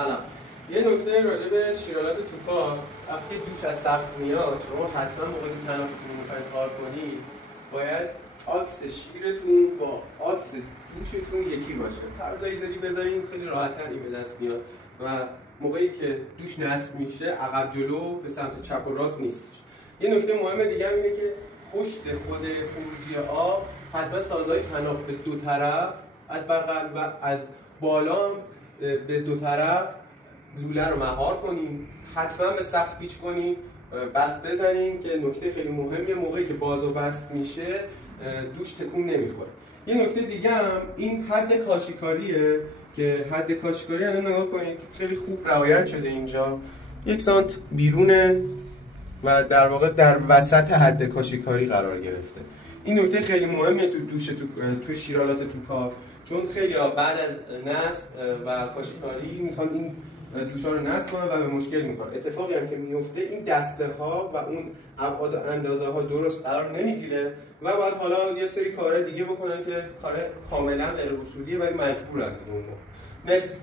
سلام. یه نکته راجع به شیرالات توپا، وقتی دوش از سقف میاد شما حتما موقعی که تنفستون میخواید کار کنید باید آکس شیرتون با آکس دوشتون یکی باشه. پردایزری بذارین خیلی راحت‌تر این به دست میاد و موقعی که دوش نصب میشه عقب جلو به سمت چپ و راست نیستش. یه نکته مهم دیگه هم اینه که پشت خود خروجی آب حتما سازهای تناف به دو طرف از بغل و از بالا به دو طرف لوله رو مهار کنیم، حتما به سقف پیچ کنیم، بست بزنیم که نکته خیلی مهمیه موقعی که باز و بست میشه دوش تکون نمیخوره. یه نکته دیگه هم این حد کاشیکاریه که حد کاشیکاری الان نگاه کنید خیلی خوب رعایت شده اینجا 1 سانت بیرونه و در واقع در وسط حد کاشیکاری قرار گرفته. این نکته خیلی مهمه تو دوش تو شیرالات توپا، چون خیلی بعد از نصب و کاشیکاری میخوان این دوشا رو نصب کنن و به مشکل میخوره. اتفاقی هم که میفته این دسته ها و اون ابعاد و اندازه ها درست قرار نمیگیره و باید حالا یه سری کارهای دیگه بکنن که کار کاملا غیر اصولیه ولی مجبورن. مرسی.